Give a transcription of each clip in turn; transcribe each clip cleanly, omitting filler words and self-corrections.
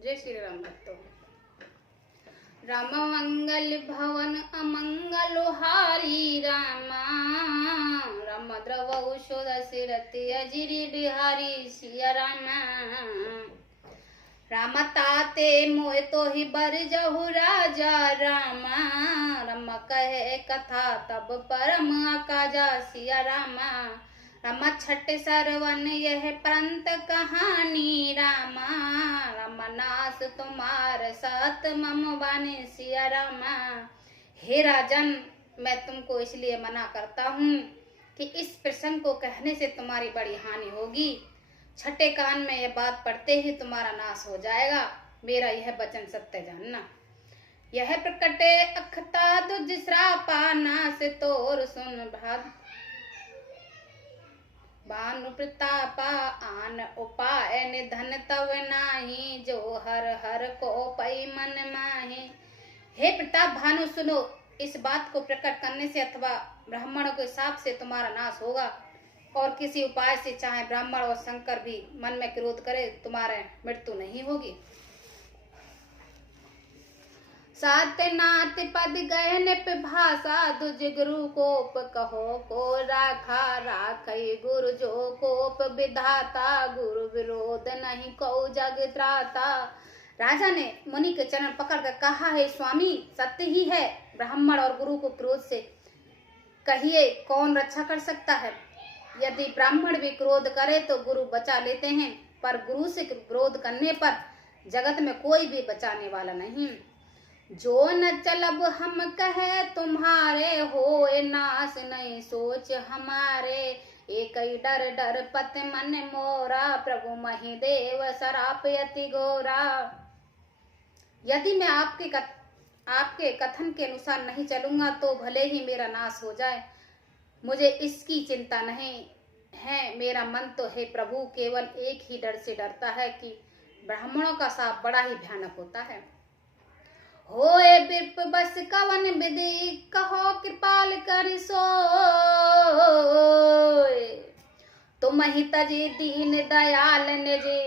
जय श्री राम भक्तों। राम मंगल भवन अमंगल हारी रामा, राम द्रव दशरथि अजिरि बिहारी सिया रामा। राम ताते मोय तो ही बर जहु राजा रामा, राम कहे कथा तब परम अकाजा सिया रामा। राम छठ सरवन यह पंत कहानी रामा, राम नास तुम्हार साथ मम बाने सिया रामा। हे राजन, मैं तुमको इसलिए मना करता हूँ कि इस प्रसंग को कहने से तुम्हारी बड़ी हानि होगी। छठे कान में यह बात पढ़ते ही तुम्हारा नाश हो जाएगा। मेरा यह वचन सत्य जानना। यह प्रकटे अखता दुज श्रापा नास तोर सुन भाग भानु प्रतापा आन उपाय निधन तव नाही, जो हर हर को पई मन माही। हे प्रताप भानु, सुनो, इस बात को प्रकट करने से अथवा ब्राह्मणों के शाप से तुम्हारा नाश होगा, और किसी उपाय से चाहे ब्राह्मण और शंकर भी मन में क्रोध करे तुम्हारे मृत्यु नहीं होगी। सात नात पद गहन भाषा दुज गुरु कोप कहो को राखा, राखई गुरु जो कोप विधाता, गुरु विरोध नहीं को जग त्राता। राजा ने मुनि के चरण पकड़कर कहा, है स्वामी, सत्य ही है। ब्राह्मण और गुरु को क्रोध से कहिए कौन रक्षा कर सकता है। यदि ब्राह्मण भी क्रोध करे तो गुरु बचा लेते हैं, पर गुरु से क्रोध करने पर जगत में कोई भी बचाने वाला नहीं। जो न चलब हम कहे तुम्हारे, होए नाश नहीं सोच हमारे। एक डर डर पत मन मोरा, प्रभु मही देव सराप अति गोरा। यदि मैं आपके कथन के अनुसार नहीं चलूंगा तो भले ही मेरा नाश हो जाए, मुझे इसकी चिंता नहीं है। मेरा मन तो है प्रभु केवल एक ही डर से डरता है कि ब्राह्मणों का शाप बड़ा ही भयानक होता है। होए विप बस कवन विधि, कहो कृपाल करि सोय। तुम ही तजी दीन दयाल निजी,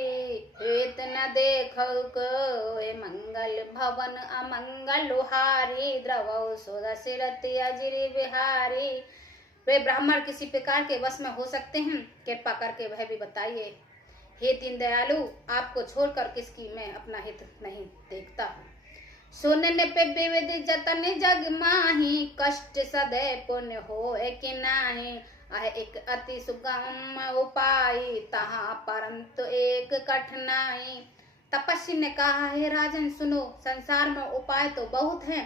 हेत न देखो कोय। मंगल भवन अमंगल हारी, द्रवौ दशरथि अजिरि बिहारी। वे ब्राह्मण किसी प्रकार के वश में हो सकते हैं, कृपा करके वह भी बताइए। हे दीन दयालु, आपको छोड़कर किसकी मैं अपना हित नहीं देखता। सुनने पे विविध जतन जग माही, कष्ट सदै पुण्य होए कि नाही। आह एक अति सुगम उपाय, तहाँ परंतु एक कठिनाई। तपस्वी ने कहा, हे राजन सुनो, संसार में उपाय तो बहुत हैं,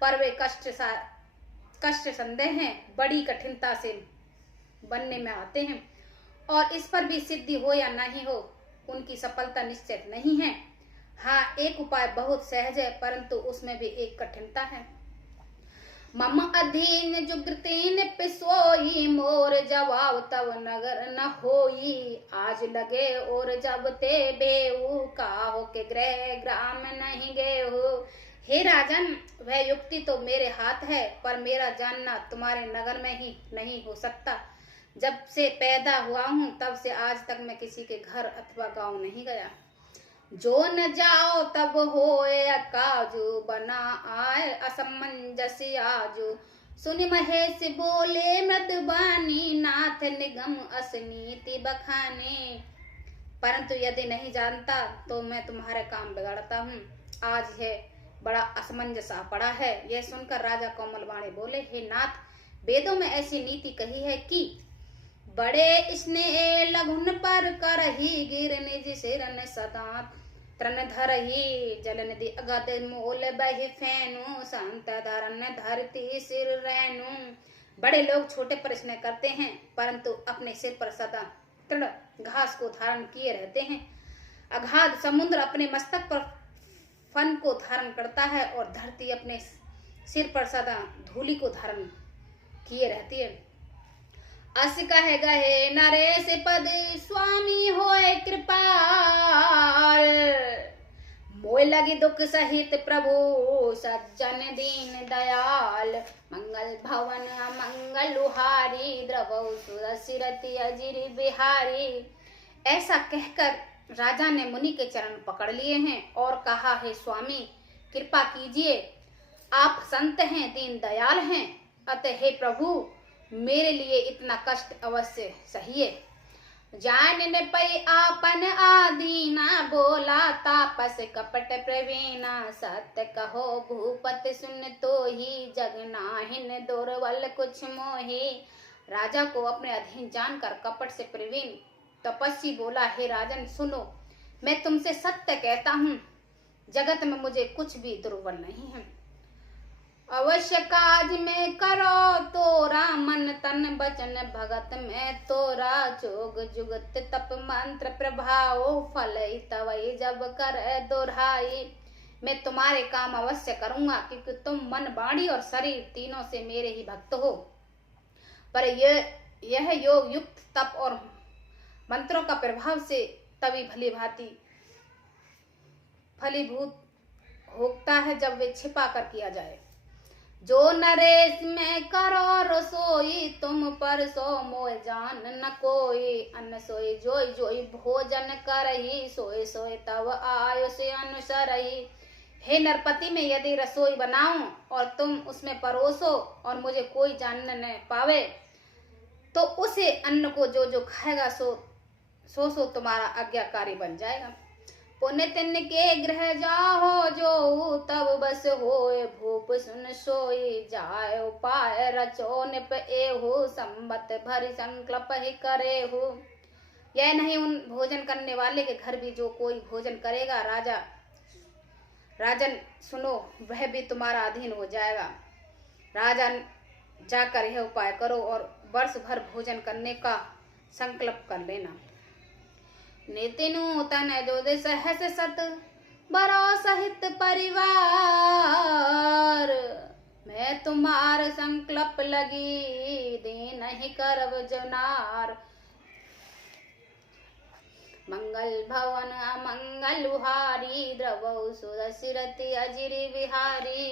पर वे कष्ट संदेह हैं, बड़ी कठिनता से बनने में आते हैं, और इस पर भी सिद्धि हो या नहीं हो, उनकी सफलता निश्चित नहीं है। हाँ, एक उपाय बहुत सहज है, परंतु उसमें भी एक कठिनता है। मम अधीन जुगृतीन पिसोई, मोर जवाब तब नगर न होई। आज लगे और जब ते बेऊ, काहो के ग्रह ग्राम नहीं गए हो। हे राजन, वह युक्ति तो मेरे हाथ है, पर मेरा जानना तुम्हारे नगर में ही नहीं हो सकता। जब से पैदा हुआ हूँ तब से आज तक मैं किसी के घर अथवा गांव नहीं गया। जो न जाओ तब होए काजू, बना आए असमंजस आजू। सुनि महेश बोले मृदुबानी, नाथ निगम असनीति बखाने। परंतु यदि नहीं जानता तो मैं तुम्हारे काम बिगाड़ता हूँ। आज है बड़ा असमंजस आ पड़ा है। यह सुनकर राजा कोमलवाणी बोले, हे नाथ, वेदों में ऐसी नीति कही है कि बड़े स्नेह लघुन पर करही, गिर निज सिरन सदा तृण धरही। जल नदी अगध मोल बहि फैनु, संत धरन धरती सिर रैनु। बड़े लोग छोटे पर स्नेह करते हैं, परंतु अपने सिर पर सदा तृण घास को धारण किए रहते हैं। अगाध समुद्र अपने मस्तक पर फन को धारण करता है, और धरती अपने सिर पर सदा धूलि को धारण किए रहती है। अस कहे गहे नरेश पद, स्वामी होए कृपाल। मोय लगी दुख सहित प्रभु, सज्जन दीन दयाल। मंगल भवन मंगल हारी, द्रवौ दशरथि अजिरि बिहारी। ऐसा कहकर राजा ने मुनि के चरण पकड़ लिए हैं और कहा, हे स्वामी कृपा कीजिए, आप संत हैं, दीन दयाल हैं, अतः हे प्रभु मेरे लिए इतना कष्ट अवश्य सहिए। जानन पै आपन आदीना, बोला तापस कपट प्रवीणा, सत्य कहो भूपति सुन तो ही, जग नाहिन दुर्बल कुछ मोही। राजा को अपने अधीन जानकर कपट से प्रवीण तपस्वी बोला, हे राजन सुनो, मैं तुमसे सत्य कहता हूँ, जगत में मुझे कुछ भी दुर्बल नहीं है। अवश्य काज में करो तोरा, मन तन बचन भगत में तोरा, जोग जुगत तप मंत्र प्रभाव, फल तवई जब कर दोहराई। मैं तुम्हारे काम अवश्य करूंगा, क्योंकि तुम मन वाणी और शरीर तीनों से मेरे ही भक्त हो। पर यह योग युक्त तप और मंत्रों का प्रभाव से तभी भली भांति फलीभूत होता है जब वे छिपा कर किया जाए। जो नरेश में करो रसोई, तुम पर सो मोय जान न कोई, अन्न सोई जोई जोई भोजन करही, सोए सोए तब आयुष अनुसरही। हे नरपति, में यदि रसोई बनाऊं और तुम उसमें परोसो और मुझे कोई जान न पावे, तो उसे अन्न को जो जो खाएगा सो तुम्हारा आज्ञाकारी बन जाएगा। पुण्य तिन के गृह जाहो जो, तब बस होए भूप सुन सोई, जाए उपाय रचो निप एहु, संबत भरी संकल्प ही करे हो। यह नहीं उन भोजन करने वाले के घर भी जो कोई भोजन करेगा, राजन सुनो, वह भी तुम्हारा अधीन हो जाएगा। राजन जाकर यह उपाय करो और वर्ष भर भोजन करने का संकल्प कर लेना। नितिनु तन जो सहस सत बरो सहित परिवार, मैं तुम्हार संकल्प लगी, दे नहीं करब जनार। मंगल भवन अमंगल हारी, द्रवौ सुरसिरति अजिरि विहारी।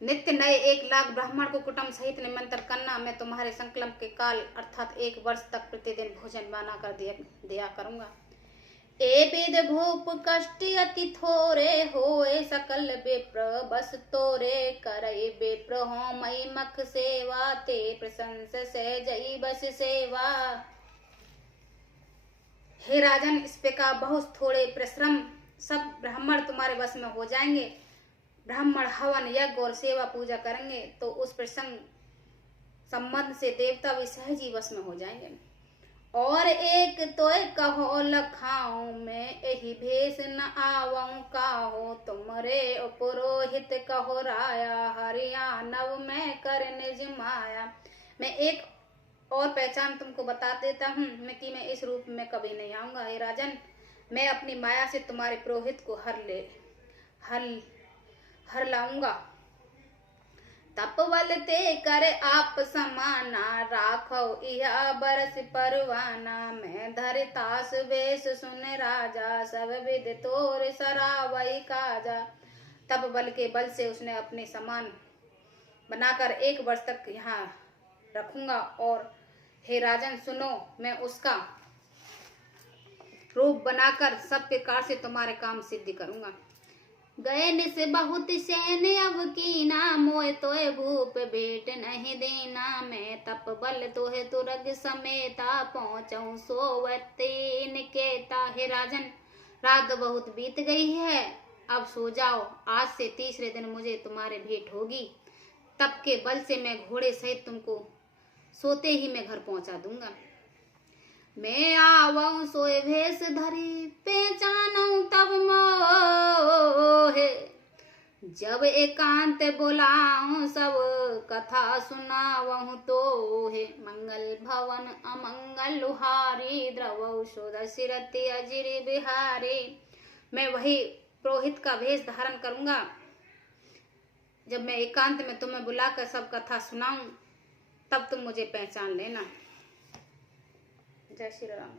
नित्य नए 1 लाख ब्राह्मण को कुटुंब सहित निमंत्रण करना। मैं तुम्हारे संकल्प के काल अर्थात 1 वर्ष तक प्रतिदिन भोजन बना कर दिया करूंगा। ए विद भूप कष्टि अति थोरे, होए सकल विप्र बस तोरे, करई विप्र हो मई मख सेवा, ते प्रशंस से जई बस सेवा। हे राजन, इस प्रकार बहुत थोड़े परिश्रम सब ब्राह्मण तुम्हारे वश में हो जाएंगे। ब्राह्मण हवन यज्ञ और सेवा पूजा करेंगे तो उस प्रसंग संबंध से देवता भी सहज ही वश में हो जाएंगे। और एक तो कहो लखाऊं, मैं यही भेष न आवऊं काहो, तुमरे पुरोहित कहो राया, हरियाणव में कर निज माया। मैं एक और पहचान तुमको बता देता हूँ, मैं कि मैं इस रूप में कभी नहीं आऊंगा। हे राजन, मैं अपनी माया से तुम्हारे पुरोहित को हर लाऊंगा। तपवल ते करे आप समाना, राखो इहा बरस परवाना, मैं धरितास वेश सुन राजा, सब विद तोर सरावई काजा। तप बल के बल से उसने अपने समान बनाकर 1 वर्ष तक यहाँ रखूंगा। और हे राजन सुनो, मैं उसका रूप बनाकर सब प्रकार से तुम्हारे काम सिद्धि करूंगा। गए निस बहुत सैन अब कीना, मोय तोय भूप भेंट नहीं देना, मैं तप बल तोहे तुरग समेता, पहुँचऊं सोवती निकेता। हे राजन, रात बहुत बीत गई है, अब सो जाओ। आज से तीसरे दिन मुझे तुम्हारे भेंट होगी। तप के बल से मैं घोड़े सहित तुमको सोते ही मैं घर पहुंचा दूंगा। मैं आवऊं सोए भेष धरी, पहचानऊं तब मोहे, जब एकांत बुलाऊं सब कथा सुनावऊं तोहे। मंगल भवन अमंगल हारी, द्रवौ सुरसिरति अजिरि बिहारी। मैं वही पुरोहित का भेष धारण करूंगा। जब मैं एकांत में तुम्हें बुलाकर सब कथा सुनाऊं, तब तुम मुझे पहचान लेना। जय श्री राम।